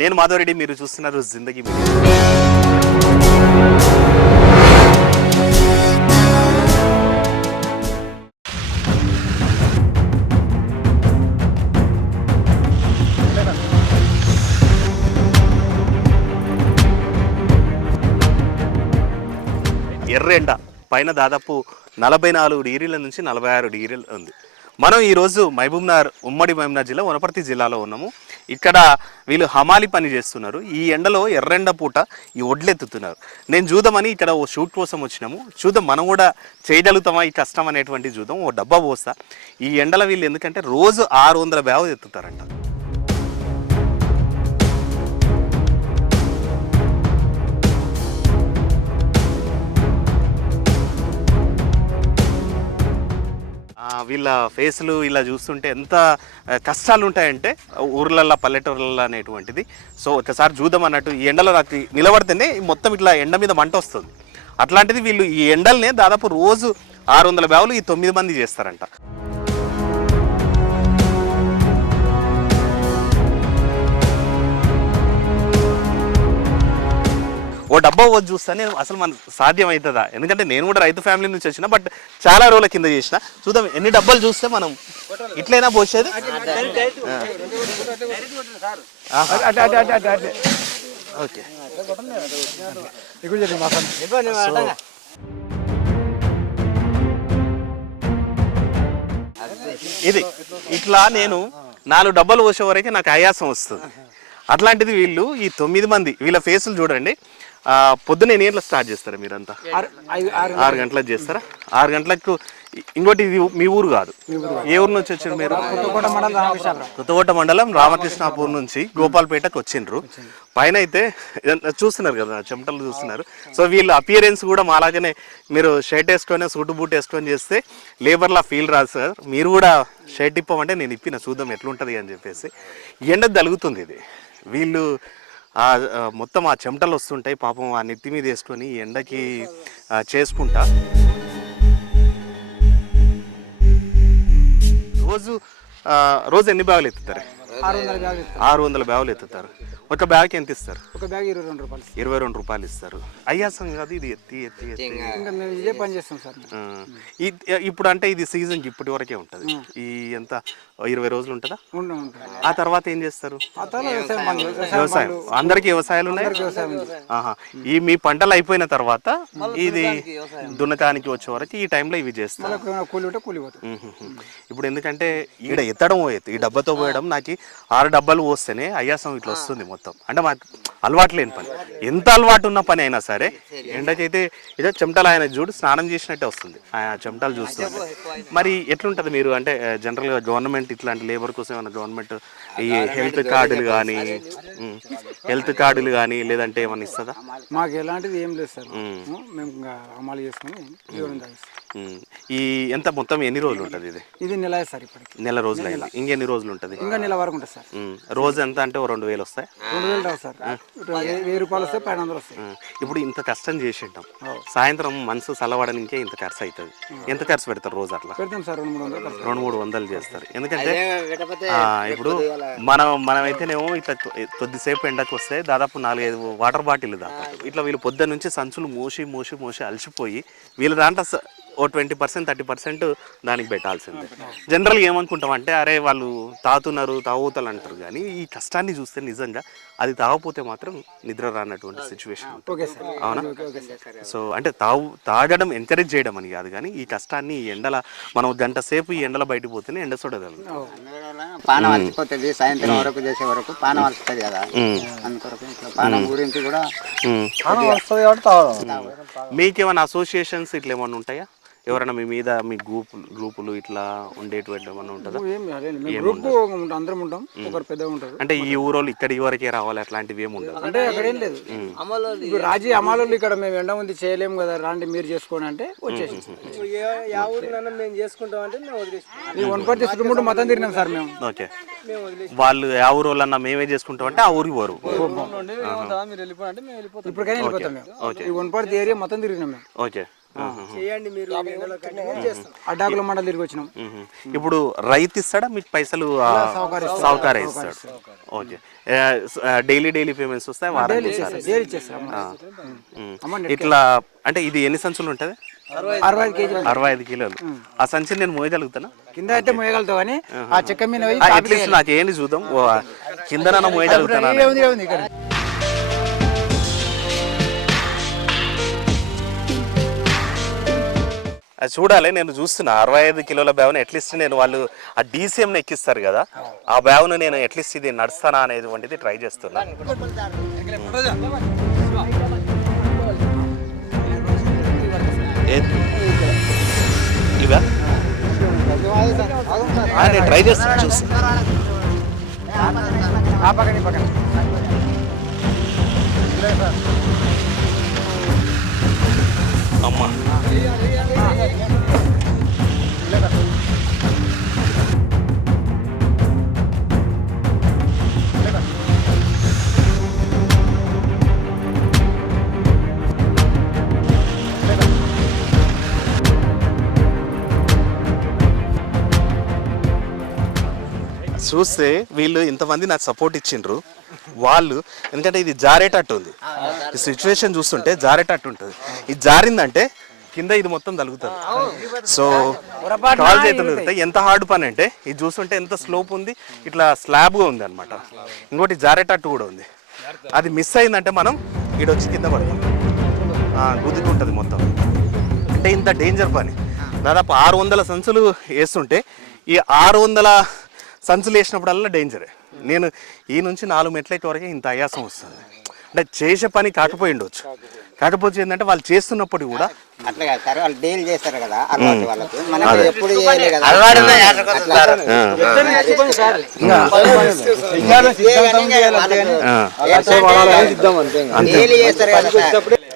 నేను మాధవరెడ్డి, మీరు చూస్తున్నారు జిందగీ మీడియా. ఎర్రెండ పైన దాదాపు 44 డిగ్రీల నుంచి 46 డిగ్రీలు ఉంది. మనం ఈరోజు మహబూబ్నగర్, ఉమ్మడి మహబూబ్నగర్ జిల్లా, వనపర్తి జిల్లాలో ఉన్నాము. ఇక్కడ వీళ్ళు హమాలి పని చేస్తున్నారు. ఈ ఎండలో ఎర్రెండ పూట ఈ ఒడ్లెత్తుతున్నారు. నేను చూద్దామని ఇక్కడ ఓ షూట్ కోసం వచ్చినాము. చూద్దాం మనం కూడా చేయగలుగుతామా ఈ కష్టం అనేటువంటి చూద్దాం. ఓ డబ్బా పోస్తా. ఈ ఎండల వీళ్ళు ఎందుకంటే రోజు 600 బ్యాగులు ఎత్తుతారంట. వీళ్ళ ఫేస్లు ఇలా చూస్తుంటే ఎంత కష్టాలు ఉంటాయంటే ఊర్లల్లో, పల్లెటూర్లలో అనేటువంటిది. సో ఒకసారి చూద్దాం అన్నట్టు. ఈ ఎండలో నాకు నిలబడితేనే మొత్తం ఇట్లా ఎండ మీద మంట వస్తుంది. అట్లాంటిది వీళ్ళు ఈ ఎండలనే దాదాపు రోజు 600 బ్యాగులు ఈ 9 మంది చేస్తారంట. ఓ డబ్బా వచ్చి చూస్తానే అసలు మనకు సాధ్యం అవుతుందా? ఎందుకంటే నేను కూడా రైతు ఫ్యామిలీ నుంచి వచ్చిన, బట్ చాలా రోజుల కింద చేసిన. చూద్దాం ఎన్ని డబ్బాలు చూస్తే మనం ఇట్లయినా పోసేది. ఓకే, ఇది ఇట్లా నేను 4 డబ్బాలు పోసే వరకే నాకు ఆయాసం వస్తుంది. అట్లాంటిది వీళ్ళు ఈ 9 మంది వీళ్ళ ఫేసులు చూడండి. పొద్దున్న ఎన్ని గంటలకు స్టార్ట్ చేస్తారా మీరంతా? 6 గంటలకు చేస్తారా? 6 గంటలకు. ఇంకోటి ఇది మీ ఊరు కాదు, ఏ ఊరు నుంచి వచ్చారు మీరు? కొత్తకోట మండలం రామకృష్ణాపూర్ నుంచి గోపాల్పేటకు వచ్చిండ్రు. పైన అయితే చూస్తున్నారు కదా, చెమటలు చూస్తున్నారు. సో వీళ్ళు అపియరెన్స్ కూడా మాలాగానే మీరు షర్ట్ వేసుకొని సూటు బూట్ వేసుకొని చేస్తే లేబర్లా ఫీల్ రాదు సార్. మీరు కూడా షర్ట్ ఇప్పమంటే నేను ఇప్పిన, చూద్దాం ఎట్లుంటుంది అని చెప్పేసి. ఎండ తగులుతుంది ఇది. వీళ్ళు మొత్తం ఆ చెమటలు వస్తుంటాయి పాపం, ఆ నెత్తి మీద వేసుకొని ఎండకి చేసుకుంటా. రోజు ఎన్ని బ్యాగులు ఎత్తుతారు? 600 బ్యాగులు ఎత్తుతారు. ఒక బ్యాగ్ ఎంత ఇస్తారు? ఒక బ్యాగ్ 22 రూపాయలు. 22 రూపాయలు ఇస్తారు. అయ్యాసం కాదు ఇది ఎత్తి ఎత్తి ఎత్తి ఇదే పని చేస్తాం సార్. ఇప్పుడు అంటే ఇది సీజన్కి ఇప్పటి వరకే ఉంటుంది. ఈ ఎంత 20 రోజులు ఉంటుందా? ఆ తర్వాత ఏం చేస్తారు? వ్యవసాయం. అందరికి వ్యవసాయాలు ఉన్నాయి. ఈ మీ పంటలు అయిపోయిన తర్వాత ఇది దున్నకానికి వచ్చే వరకు ఈ టైంలో ఇవి చేస్తారు. ఇప్పుడు ఎందుకంటే ఈడ ఎత్తడం పోయేది, ఈ డబ్బాతో పోయడం, నాకు 6 డబ్బాలు పోస్తేనే అయ్యాసం ఇట్లా వస్తుంది మొత్తం. అంటే మాకు అలవాటు లేని పని, ఎంత అలవాటు ఉన్న పని అయినా సరే ఎండకైతే ఏదో చెమటలు ఆయన చూడు స్నానం చేసినట్టే వస్తుంది ఆ చెమటలు చూస్తుంది. మరి ఎట్లుంటుంది మీరు అంటే జనరల్గా గవర్నమెంట్ ఇట్లాంటి లేబర్ కోసం ఏమైనా గవర్నమెంట్ ఈ హెల్త్ కార్డులు కానీ లేదంటే ఏమన్నా ఇస్తుందా? మాకు ఎలాంటిది ఏం లేదు సార్. మేము అమలు చేసుకుని ఈ ఎంత మొత్తం ఎన్ని రోజులు ఉంటుంది ఇది? ఇది నెల సార్. ఇప్పటికి నెల రోజులు అయింది. ఇంకెన్ని రోజులు ఉంటుంది? ఇంకా నెల వరకు ఉంటుంది సార్. రోజు ఎంత అంటే 2000 వస్తాయి? 2000 రావు సార్. 1000 రూపాయలు వస్తాయి, 500 వస్తాయి. ఇప్పుడు ఇంత కష్టం చేసి ఉంటాం, సాయంత్రం మనసు చల్లవడానికే ఇంత ఖర్చు అవుతుంది. ఎంత ఖర్చు పెడతారు రోజు? అట్లా పెడతాం సార్. 200-300 చేస్తారు. ఎందుకంటే ఇప్పుడు మనమైతేనేమో ఇట్లా కొద్దిసేపు ఎండకు వస్తే దాదాపు 4-5 వాటర్ బాటిల్ దాకా. ఇట్లా వీళ్ళు పొద్దున్న నుంచి సంచులు మోసి అలసిపోయి వీళ్ళ దాంట్లో ఓ 20% 30% దానికి పెట్టాల్సిందే. జనరల్గా ఏమనుకుంటాం అంటే అరే వాళ్ళు తాగుతారు అంటారు, కానీ ఈ కష్టాన్ని చూస్తే నిజంగా అది తాగపోతే మాత్రం నిద్ర రానటువంటి సిచ్యువేషన్. అవునా? సో అంటే తాగడం ఎంకరేజ్ చేయడం అని కాదు, కానీ ఈ కష్టాన్ని ఈ ఎండల మనం గంట సేపు ఈ ఎండల బయటకు పోతేనే ఎండ చూడగలుగుతాం. పానం అలసిపోతుంది, సాయంత్రం వరకు చేసే వరకు పానం అలసిపోతుంది కదా, అందుకొరకు పానం గురించి కూడా మీకేమైనా అసోసియేషన్స్ ఇట్లా ఏమన్నా ఉంటాయా? ఎవరైనా మీ మీద మీ గ్రూపులు ఇట్లా ఉండేటువంటి ఏమన్నా ఉంటుందా? అందరం ఉంటాం, ఒకరు పెద్దగా ఉంటారు. అంటే ఈ ఊరోళ్ళు ఇక్కడి వరకే రావాలి అట్లాంటివి ఏమి ఉండదు అంటే అక్కడేం లేదు. రాజీ అమాలోళ్ళు ఇక్కడ మేము ఎండ ఉంది చేయలేము కదా, రాండి మీరు చేసుకోండి అంటే వచ్చేసి మేము చేసుకుంటాం అంటే మేము వనపర్తి చుట్టుముట్టు మొత్తం తిరిగినాం సార్ మేము. ఓకే, వాళ్ళు ఆ ఊరు వాళ్ళన్నా మేమే చేసుకుంటాం అంటే ఆ ఊరికి పోరు. ఇప్పటికైనా వెళ్ళిపోతాం మేము. ఈ వనపర్తి ఏరియా మొత్తం తిరిగినాం మేము. ఓకే, చేయండి మీరు అడ్డాకుల మండలి తిరిగి వచ్చినాం. ఇప్పుడు రైతు ఇస్తాడా మీకు పైసలు? సౌకర్యం ఇస్తాడు. ఓకే. డైలీ పేమెంట్స్ వస్తాయి, వారానికి ఇట్లా. అంటే ఇది ఎన్ని సంచులు ఉంటుంది? 65 కిలోలు. ఆ సంచి నేను మోయగలుగుతానా? కింద అయితే మోయగలుగుతావు కానీ ఆ చెక్క మీద అట్లీస్ట్ నాకు ఏంటి చూద్దాం, కింద మోయగలుగుతానా? అది చూడాలి. నేను చూస్తున్నా 65 కిలోల బ్యాగును అట్లీస్ట్ నేను వాళ్ళు ఆ డీసీఎంని ఎక్కిస్తారు కదా, ఆ బ్యాగును నేను అట్లీస్ట్ ఇది నడుస్తానా అనేటువంటిది ట్రై చేస్తున్నా. ఇవా నేను ట్రై చేస్తాను, చూస్తున్నా. అమ్మా చూస్తే వీళ్ళు ఇంతమంది నాకు సపోర్ట్ ఇచ్చిండ్రు. వాళ్ళు ఎందుకంటే ఇది జారేటట్టు ఉంది, ఈ సిచ్యువేషన్ చూస్తుంటే జారేటట్టు ఉంటుంది. ఇది జారిందంటే కింద ఇది మొత్తం తగులుతుంది. సో కాల్ చేతులు తిరుగుతాయి. ఎంత హార్డ్ పని అంటే ఇది చూస్తుంటే ఎంత స్లోప్ ఉంది, ఇట్లా స్లాబ్గా ఉంది అనమాట. ఇంకోటి జారేటట్టు కూడా ఉంది. అది మిస్ అయిందంటే మనం ఈడొచ్చి కింద పడతాం, గుద్దుకుంటుంది మొత్తం. అంటే ఇంత డేంజర్ పని. దాదాపు 600 సంచులు వేస్తుంటే ఈ 600 సంచులు వేసినప్పుడల్లా డేంజరే. నేను ఈ నుంచి 4 మెట్లకి వరకే ఇంత ఆయాసం వస్తుంది. అంటే చేసే పని కాకపోయి ఉండొచ్చు, కాకపోతే ఏంటంటే వాళ్ళు చేస్తున్నప్పుడు కూడా అట్లా కాదు సార్, వాళ్ళు డీల్ చేస్తారు కదా అలవాటు వాళ్ళకు, మనకు ఎప్పుడు చేయలే కదా.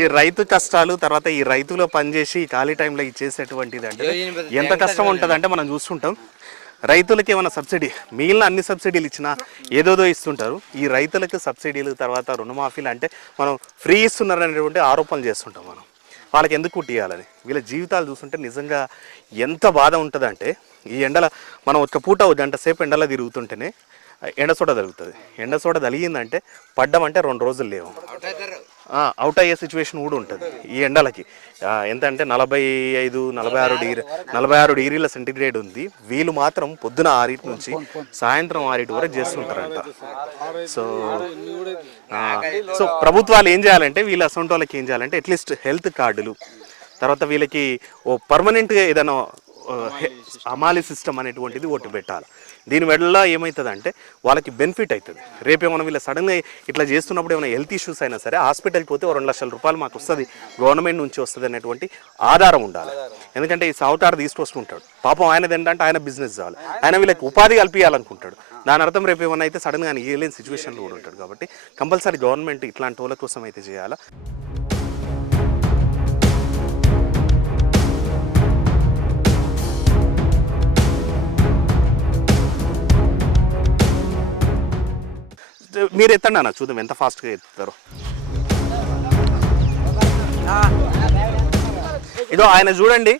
ఈ రైతు కష్టాలు, తర్వాత ఈ రైతులో పనిచేసి ఖాళీ టైంలో ఇది చేసేటువంటిది అంటే ఎంత కష్టం ఉంటుంది అంటే మనం చూస్తుంటాం. రైతులకి ఏమైనా సబ్సిడీ, మిగిలిన అన్ని సబ్సిడీలు ఇచ్చినా ఏదోదో ఇస్తుంటారు. ఈ రైతులకు సబ్సిడీలు, తర్వాత రుణమాఫీలు అంటే మనం ఫ్రీ ఇస్తున్నారు అనేటువంటి ఆరోపణలు చేస్తుంటాం. మనం వాళ్ళకి ఎందుకు కుట్టియాలని. వీళ్ళ జీవితాలు చూస్తుంటే నిజంగా ఎంత బాధ ఉంటుందంటే, ఈ ఎండల మనం ఒక పూట గంట సేపు ఎండలో తిరుగుతుంటేనే ఎండసోడ తగులుతుంది. ఎండసోడ తగిలిందంటే పడ్డం 2 రోజులు లేవు, అవుట్ అయ్యే సిచ్యువేషన్ కూడా ఉంటుంది ఈ ఎండలకి. ఎంత అంటే 46 డిగ్రీల సెంటిగ్రేడ్ ఉంది. వీళ్ళు మాత్రం పొద్దున 6 నుంచి సాయంత్రం 6 వరకు చేస్తుంటారంట. సో ప్రభుత్వాలు ఏం చేయాలంటే, వీళ్ళ అసొంటి వాళ్ళకి ఏం చేయాలంటే అట్లీస్ట్ హెల్త్ కార్డులు, తర్వాత వీళ్ళకి ఓ పర్మనెంట్గా ఏదైనా అమాలి సిస్టమ్ అనేటువంటిది ఒకటి పెట్టాలి. దీనివల్ల ఏమవుతుందంటే వాళ్ళకి బెనిఫిట్ అవుతుంది. రేపేమన్నా వీళ్ళు సడన్గా ఇట్లా చేస్తున్నప్పుడు ఏమైనా హెల్త్ ఇష్యూస్ అయినా సరే హాస్పిటల్కి పోతే 2 లక్షల రూపాయలు మాకు వస్తుంది, గవర్నమెంట్ నుంచి వస్తుంది అనేటువంటి ఆధారం ఉండాలి. ఎందుకంటే ఈ సావుకారు తీసుకొస్తుంటాడు, పాపం ఆయనది ఏంటంటే ఆయన బిజినెస్ కావాలి, ఆయన వీళ్ళకి ఉపాధి కల్పించాలనుకుంటాడు. దాని అర్థం రేపు ఏమైనా అయితే సడన్గా ఆయన ఇవ్వలేని సిచ్యువేషన్లో కూడా ఉంటాడు. కాబట్టి కంపల్సరీ గవర్నమెంట్ ఇట్లాంటి వాళ్ళ కోసం అయితే చేయాలి. మీరు ఎత్తండి అన్న, చూద్దాం ఎంత ఫాస్ట్గా ఎత్తుతారో. ఇదో ఆయన చూడండి,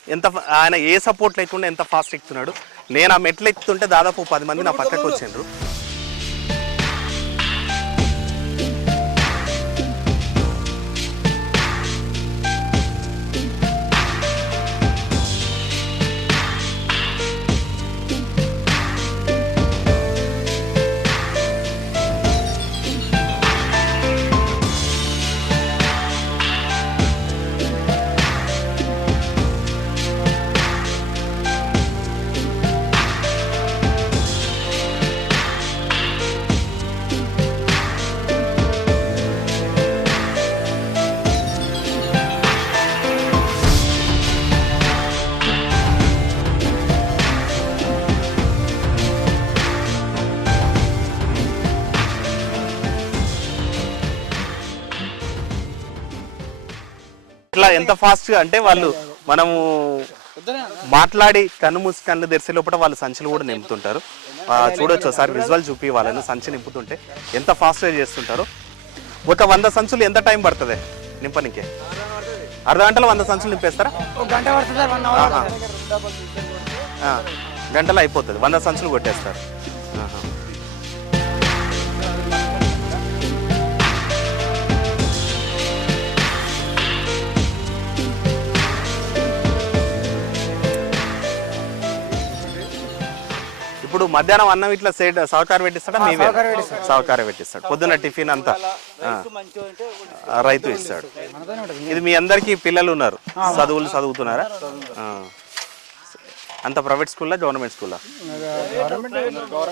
ఆయన ఏ సపోర్ట్ లేకుండా ఎంత ఫాస్ట్ ఎక్కుతున్నాడు. నేను ఆ మెట్లు ఎక్కుతుంటే దాదాపు 10 మంది నా పక్కకు వచ్చిండ్రు. ఇట్లా ఎంత ఫాస్ట్గా అంటే వాళ్ళు మనము మాట్లాడి కళ్ళు తెరిసే లోపల వాళ్ళు సంచులు కూడా నింపుతుంటారు. చూడొచ్చు ఒకసారి విజువల్ చూపి వాళ్ళని సంచి నింపుతుంటే ఎంత ఫాస్ట్గా చేస్తుంటారో. ఒక 100 సంచులు ఎంత టైం పడుతుంది నింపనికే? అర్ధ గంటలో 100 సంచులు నింపేస్తారా? ఒక గంట పడుతుంది సార్, 1 అవర్. గంటలో అయిపోతుంది, 100 సంచులు కొట్టేస్తారు. ఆహా. ఇప్పుడు మధ్యాహ్నం అన్నం ఇట్లా సహకారం పెట్టిస్తాడా? మేమే సహకారం పెట్టిస్తాడు. పొద్దున్న టిఫిన్ అంతా రైతు ఇస్తాడు. ఇది మీ అందరికీ పిల్లలు ఉన్నారు, చదువుతున్నారా? అంత ప్రైవేట్ స్కూల్లా గవర్నమెంట్ స్కూల్లా?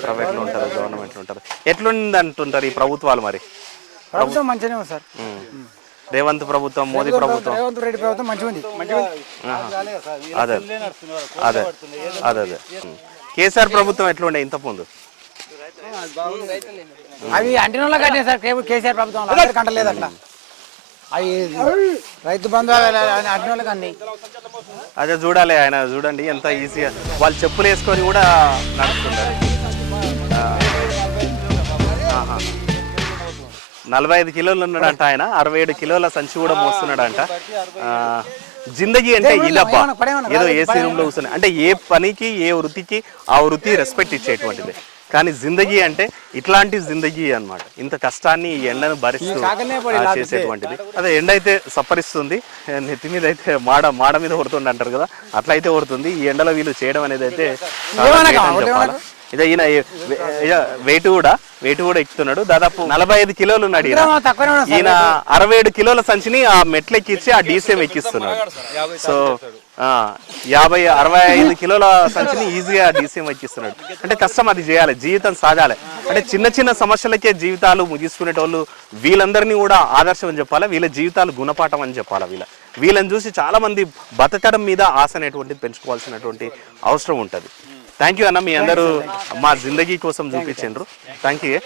ప్రైవేట్లో ఉంటారు, గవర్నమెంట్లో ఉంటారు. ఎట్లుంది అంటుంటారు ఈ ప్రభుత్వాలు మరి? ప్రభుత్వం మంచిగానే ఉంది సార్. రేవంత్ ప్రభుత్వం, మోదీ ప్రభుత్వం, రేవంత్ రెడ్డి ప్రభుత్వం మంచిగా ఉంది. అదే అదే అదే అదే. కేసీఆర్ ప్రభుత్వం ఎట్లుండే ఇంత ముందు? అవి అంటినోళ్ళ కట్టినాయి సార్ కేసీఆర్ ప్రభుత్వం, కంటలేదు అట్లా. అవి రైతు బంధు అంటినోళ్ళకి అన్ని. అదే చూడాలి, ఆయన చూడండి ఎంత ఈజీగా వాళ్ళు చెప్పులు వేసుకొని కూడా నడుస్తుంటారు. 45 కిలోలు ఉన్నాడంట ఆయన, 67 కిలోల సంచి కూడా మోస్తున్నాడంట. జిందగీ అంటే ఇదబ్బా, ఏదో ఏసీ రూమ్ లో కూర్చొని, అంటే ఏ పనికి ఏ వృత్తికి ఆ వృత్తి రెస్పెక్ట్ ఇచ్చేటువంటిది. కానీ జిందగీ అంటే ఇట్లాంటి జిందగీ అన్నమాట. ఇంత కష్టాన్ని ఈ ఎండను భరిస్తూ చేసేటువంటిది. అదే ఎండ అయితే సప్పరిస్తుంది, నెత్తి మీద అయితే మాడ మీద కొడుతుంది అంటారు కదా, అట్లా అయితే కొడుతుంది. ఈ ఎండలో వీళ్ళు చేయడం అనేది అయితే చెప్పాలి. ఇదే ఈయన వెయిట్ కూడా ఎక్కుతున్నాడు. దాదాపు 45 కిలోలు ఉన్నాడు ఈయన. 67 కిలోల సంచిని ఆ మెట్లెక్కిచ్చి ఆ డీసీఎం ఎక్కిస్తున్నాడు. సో 65 కిలోల సంచిని ఈజీగా డీసీఎం ఎక్కిస్తున్నాడు. అంటే కష్టం, అది చేయాలి, జీవితం సాగాలి. అంటే చిన్న చిన్న సమస్యలకే జీవితాలు ముగిసుకునేటోళ్ళు వీళ్ళందరినీ కూడా ఆదర్శం అని చెప్పాలి, వీళ్ళ జీవితాలు గుణపాఠం అని చెప్పాలి. వీళ్ళని చూసి చాలా మంది బతకడం మీద ఆశ అనేటువంటిది పెంచుకోవాల్సినటువంటి అవసరం ఉంటుంది. థ్యాంక్ యూ అన్న, మీ అందరూ మా జిందగీ కోసం చూపించారు. Thank you.